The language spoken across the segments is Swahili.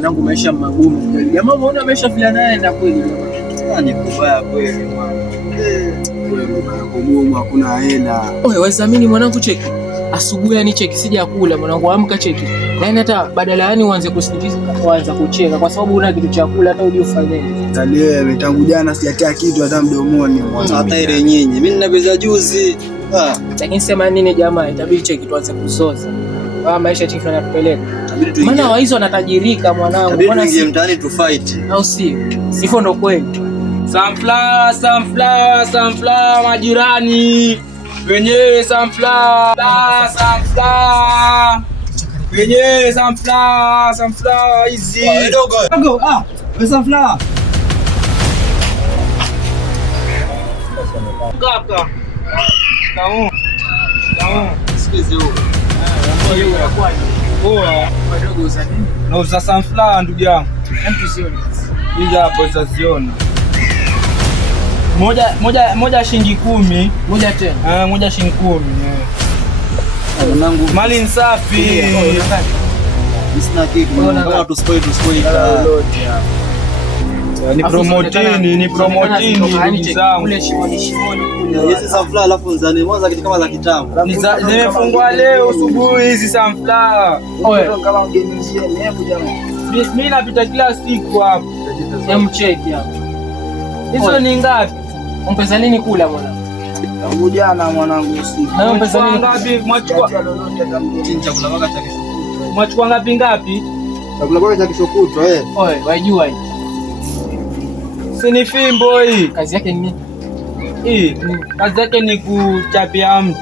wanangu maisha magumu kweli. Jamaa unaona maisha vile naenda kweli. Ni kubaya kweli mwana. Kweli magumu, hakuna hela. Oye, wasamini mwanangu, cheki. Asubuhi yani cheki sija kula mwanangu, amka cheki. Yaani hata badala yani uanze kusikiliza kwanza kucheka kwa sababu una kitu cha kula hata uliofanyeni. Talewe tangu jana sijatia kitu hata mdomoni mwana. Hata ile nyinyi. Mimi ninabeza juzi. Lakini sema nini jamaa, itabidi cheki tuanze kusoza. Maisha cheki yanatupeleka. Maana waizo wanatajirika mwanangu. Mbona si mtaani tu fight? Au si? Sifo ndo kweli. Sunflower majirani. Wenyewe sunflower. Wenyewe sunflower hizi. Dogo. Sunflower. Kaka. Kamu. Sikize huko. Wadogo za nini? Nauza sunflower ndugu yangu. Hizi hapo utaziona. Moja shilingi 10. Moja tena. Moja shilingi 10. Mwanangu Mali safi. Sina kitu. Kama tu spoil. Ni promotini ndugu zangu. Hizi sunflower alafu nzani mwanza kitu kama za kitambo. Zimefungwa leo asubuhi hizi sunflower. Kama mgenizie hebu jamaa. Mimi napita kila siku hapo. Cheki hapo. Hizo ni ngapi? Mpesa nini kula mwana? Tangu jana mwanangu usiku. Na mpesa nini ngapi? Mwachukua ngapi? Chakula bora cha kishokutwa Oye, wajua hii. Si ni fimbo hii. Kazi yake ni nini? Hii. Kazi yake ni kuchapia mtu.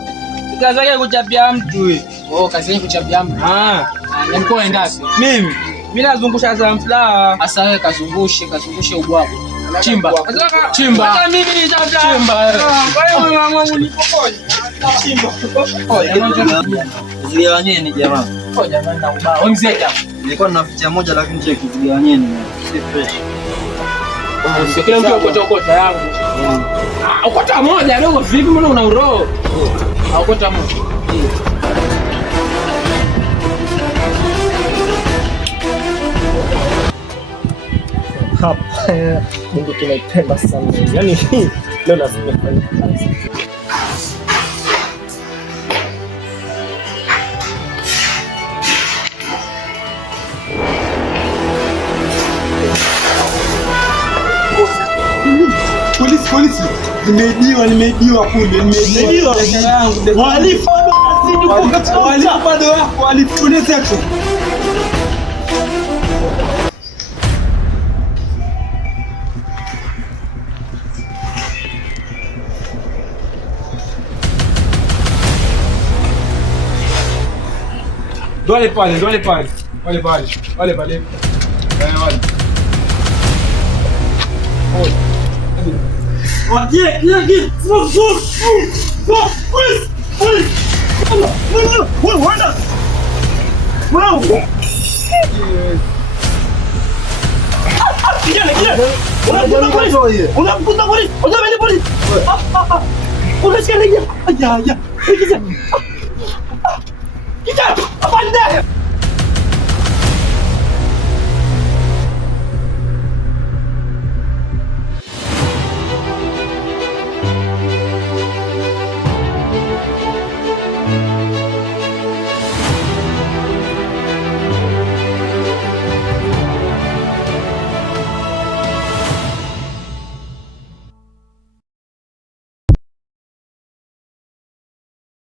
Kazi yake kuchapia mtu hii. Kazi yake kuchapia mtu. Na mko ngapi? Mimi nazungusha sunflower. Asa wewe kazungushe ubwabo. Chimba. Hata mimi ni chimba. Kwa hiyo mama unipokoje? Chimba. Zigawanyeni jamaa. Jamani na ubao. Wewe mzee jamaa. Nilikuwa ninaficha moja lakini cheki zigawanyeni. Si fresh. Kila mtu okota yangu. Okota moja dogo, vipi mbona una uroho? Okota moja. Hapa Mungu tunaipenda sana. Yaani leo lazima tufanye kazi. Polisi. Nimeibiwa kule. Walifu bado wako walifunete. Dole pale. Unasikia?